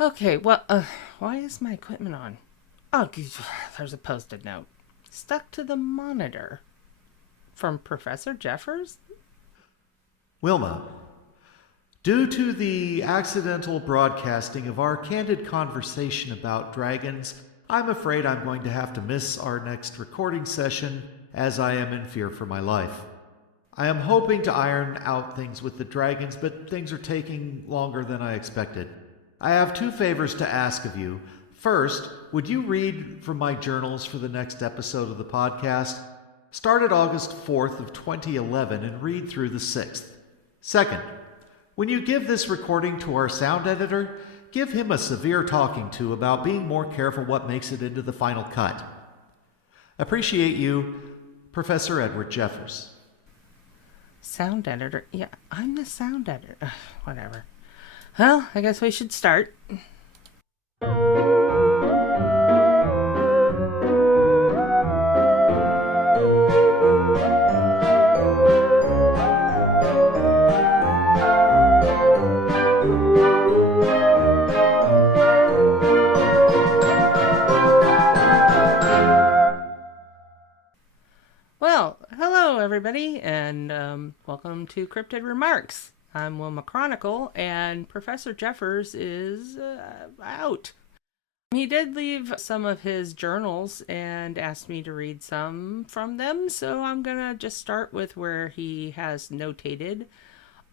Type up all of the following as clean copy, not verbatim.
Okay, well, why is my equipment on? Oh, there's a post-it note. Stuck to the monitor. From Professor Jeffers? Wilma, due to the accidental broadcasting of our candid conversation about dragons, I'm afraid I'm going to have to miss our next recording session as I am in fear for my life. I am hoping to iron out things with the dragons, but things are taking longer than I expected. I have two favors to ask of you. First, would you read from my journals for the next episode of the podcast? Start at August 4th of 2011 and read through the 6th. Second, when you give this recording to our sound editor, give him a severe talking to about being more careful what makes it into the final cut. Appreciate you, Professor Edward Jeffers. Sound editor? Yeah, I'm the sound editor. Whatever. Well, I guess we should start. Well, hello everybody, and welcome to Cryptid Remarks. I'm Wilma Chronicle, and Professor Jeffers is out. He did leave some of his journals and asked me to read some from them, so I'm gonna just start with where he has notated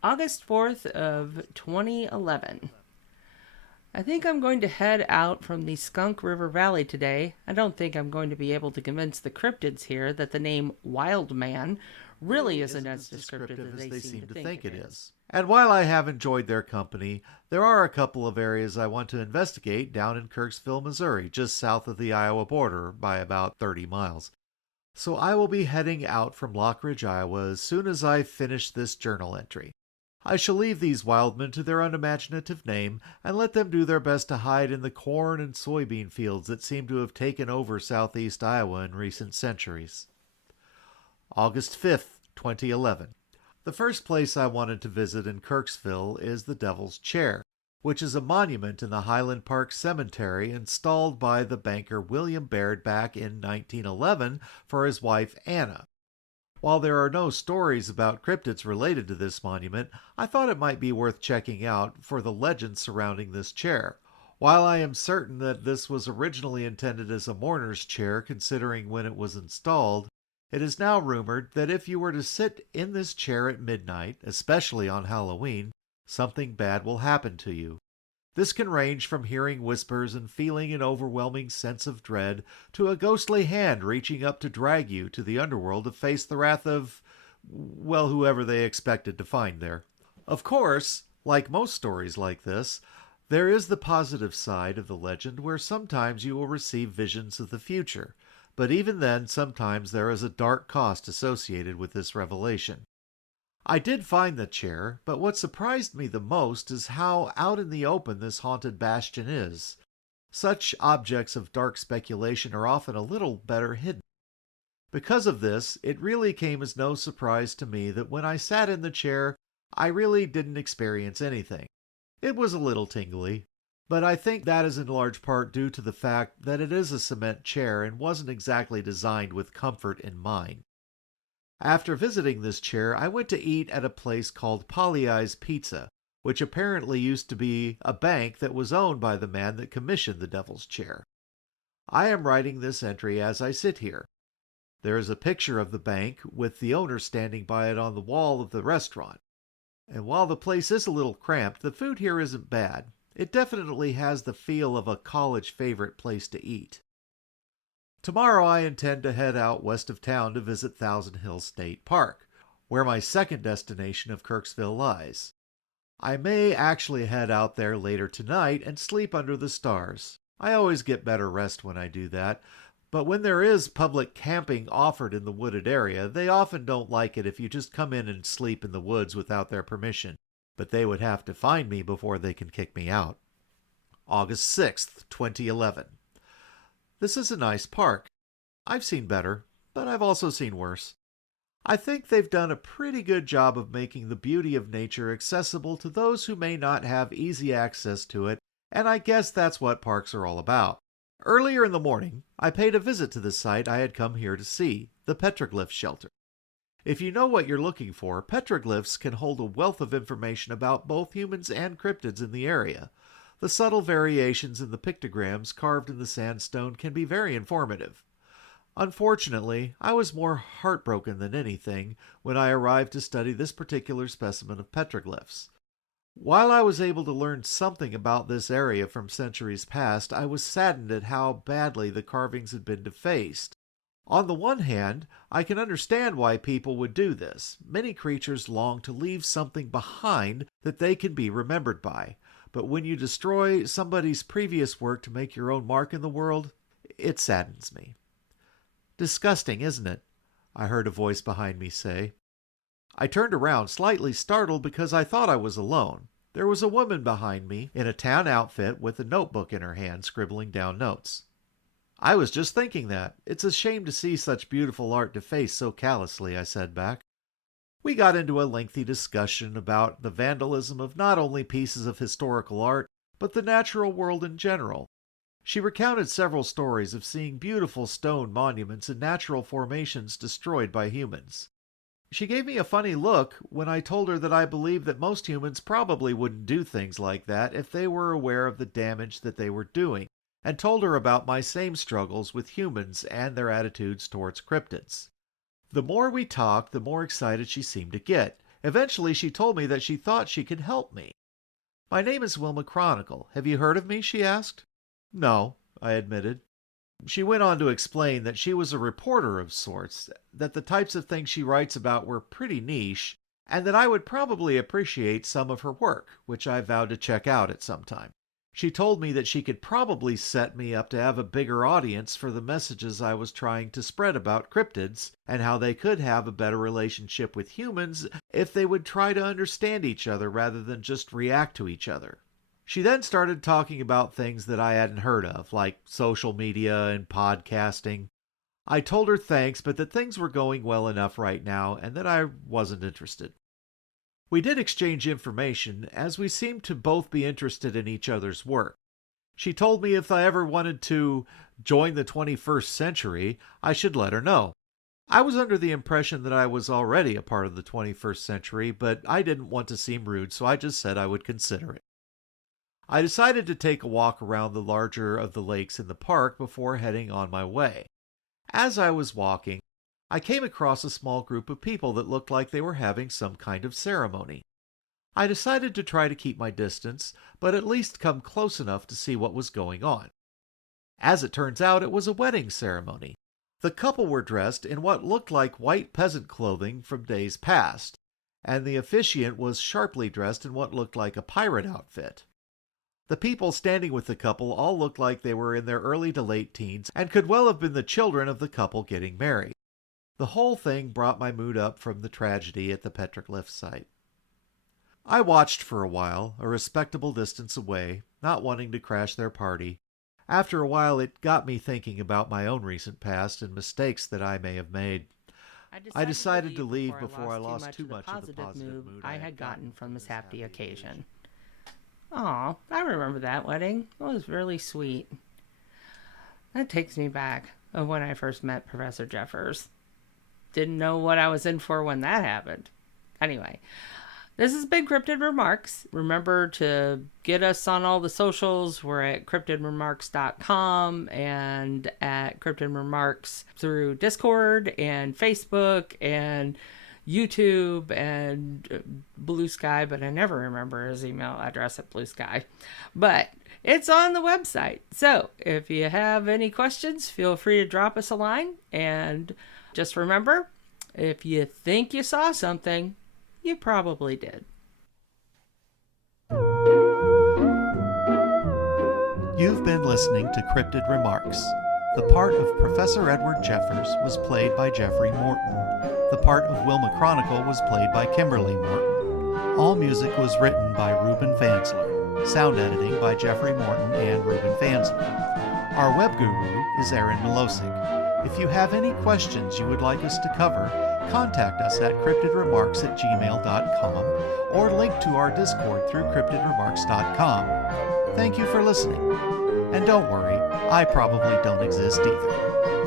August 4th of 2011. I think I'm going to head out from the Skunk River Valley today. I don't think I'm going to be able to convince the cryptids here that the name Wild Man really isn't as descriptive as they seem to think it is. And while I have enjoyed their company, there are a couple of areas I want to investigate down in Kirksville, Missouri, just south of the Iowa border by about 30 miles. So I will be heading out from Lockridge, Iowa as soon as I finish this journal entry. I shall leave these wildmen to their unimaginative name and let them do their best to hide in the corn and soybean fields that seem to have taken over southeast Iowa in recent centuries. August 5th, 2011. The first place I wanted to visit in Kirksville is the Devil's Chair, which is a monument in the Highland Park Cemetery installed by the banker William Baird back in 1911 for his wife Anna. While there are no stories about cryptids related to this monument, I thought it might be worth checking out for the legend surrounding this chair. While I am certain that this was originally intended as a mourner's chair considering when it was installed, it is now rumored that if you were to sit in this chair at midnight, especially on Halloween, something bad will happen to you. This can range from hearing whispers and feeling an overwhelming sense of dread to a ghostly hand reaching up to drag you to the underworld to face the wrath of, well, whoever they expected to find there. Of course, like most stories like this, there is the positive side of the legend where sometimes you will receive visions of the future, but even then sometimes there is a dark cost associated with this revelation. I did find the chair, but what surprised me the most is how out in the open this haunted bastion is. Such objects of dark speculation are often a little better hidden. Because of this, it really came as no surprise to me that when I sat in the chair, I really didn't experience anything. It was a little tingly, but I think that is in large part due to the fact that it is a cement chair and wasn't exactly designed with comfort in mind. After visiting this chair, I went to eat at a place called Pollyeyes Pizza, which apparently used to be a bank that was owned by the man that commissioned the Devil's Chair. I am writing this entry as I sit here. There is a picture of the bank with the owner standing by it on the wall of the restaurant. And while the place is a little cramped, the food here isn't bad. It definitely has the feel of a college favorite place to eat. Tomorrow I intend to head out west of town to visit Thousand Hills State Park, where my second destination of Kirksville lies. I may actually head out there later tonight and sleep under the stars. I always get better rest when I do that, but when there is public camping offered in the wooded area, they often don't like it if you just come in and sleep in the woods without their permission, but they would have to find me before they can kick me out. August 6th, 2011. This is a nice park. I've seen better, but I've also seen worse. I think they've done a pretty good job of making the beauty of nature accessible to those who may not have easy access to it And I guess that's what parks are all about. Earlier in the morning, I paid a visit to the site I had come here to see, the petroglyph shelter. If you know what you're looking for, petroglyphs can hold a wealth of information about both humans and cryptids in the area. The subtle variations in the pictograms carved in the sandstone can be very informative. Unfortunately, I was more heartbroken than anything when I arrived to study this particular specimen of petroglyphs. While I was able to learn something about this area from centuries past, I was saddened at how badly the carvings had been defaced. On the one hand, I can understand why people would do this. Many creatures long to leave something behind that they can be remembered by. But when you destroy somebody's previous work to make your own mark in the world, it saddens me. Disgusting, isn't it? I heard a voice behind me say. I turned around, slightly startled because I thought I was alone. There was a woman behind me in a tan outfit with a notebook in her hand, scribbling down notes. I was just thinking that. It's a shame to see such beautiful art defaced so callously, I said back. We got into a lengthy discussion about the vandalism of not only pieces of historical art, but the natural world in general. She recounted several stories of seeing beautiful stone monuments and natural formations destroyed by humans. She gave me a funny look when I told her that I believed that most humans probably wouldn't do things like that if they were aware of the damage that they were doing, and told her about my same struggles with humans and their attitudes towards cryptids. The more we talked, the more excited she seemed to get. Eventually she told me that she thought she could help me. My name is Wilma Chronicle. Have you heard of me? She asked. No, I admitted. She went on to explain that she was a reporter of sorts, that the types of things she writes about were pretty niche, and that I would probably appreciate some of her work, which I vowed to check out at some time. She told me that she could probably set me up to have a bigger audience for the messages I was trying to spread about cryptids, and how they could have a better relationship with humans if they would try to understand each other rather than just react to each other. She then started talking about things that I hadn't heard of, like social media and podcasting. I told her thanks, but that things were going well enough right now and that I wasn't interested. We did exchange information, as we seemed to both be interested in each other's work. She told me if I ever wanted to join the 21st century, I should let her know. I was under the impression that I was already a part of the 21st century, but I didn't want to seem rude, so I just said I would consider it. I decided to take a walk around the larger of the lakes in the park before heading on my way. As I was walking, I came across a small group of people that looked like they were having some kind of ceremony. I decided to try to keep my distance, but at least come close enough to see what was going on. As it turns out, it was a wedding ceremony. The couple were dressed in what looked like white peasant clothing from days past, and the officiant was sharply dressed in what looked like a pirate outfit. The people standing with the couple all looked like they were in their early to late teens and could well have been the children of the couple getting married. The whole thing brought my mood up from the tragedy at the petroglyph site. I watched for a while, a respectable distance away, not wanting to crash their party. After a while, it got me thinking about my own recent past and mistakes that I may have made. I decided to leave before I lost too much of the positive mood I had gotten from this happy occasion. Aw, I remember that wedding. It was really sweet. That takes me back of when I first met Professor Jeffers. Didn't know what I was in for when that happened. Anyway, this has been Cryptid Remarks. Remember to get us on all the socials. We're at cryptidremarks.com and at Cryptid Remarks through Discord and Facebook and YouTube and Blue Sky, but I never remember his email address at Blue Sky. But it's on the website. So if you have any questions, feel free to drop us a line. And just remember, if you think you saw something, you probably did. You've been listening to Cryptid Remarks. The part of Professor Edward Jeffers was played by Jeffrey Morton. The part of Wilma Chronicle was played by Kimberly Morton. All music was written by Ruben Vansler. Sound editing by Jeffrey Morton and Ruben Vansler. Our web guru is Aaron Milosic. If you have any questions you would like us to cover, contact us at cryptidremarks@gmail.com or link to our Discord through cryptidremarks.com. Thank you for listening. And don't worry, I probably don't exist either.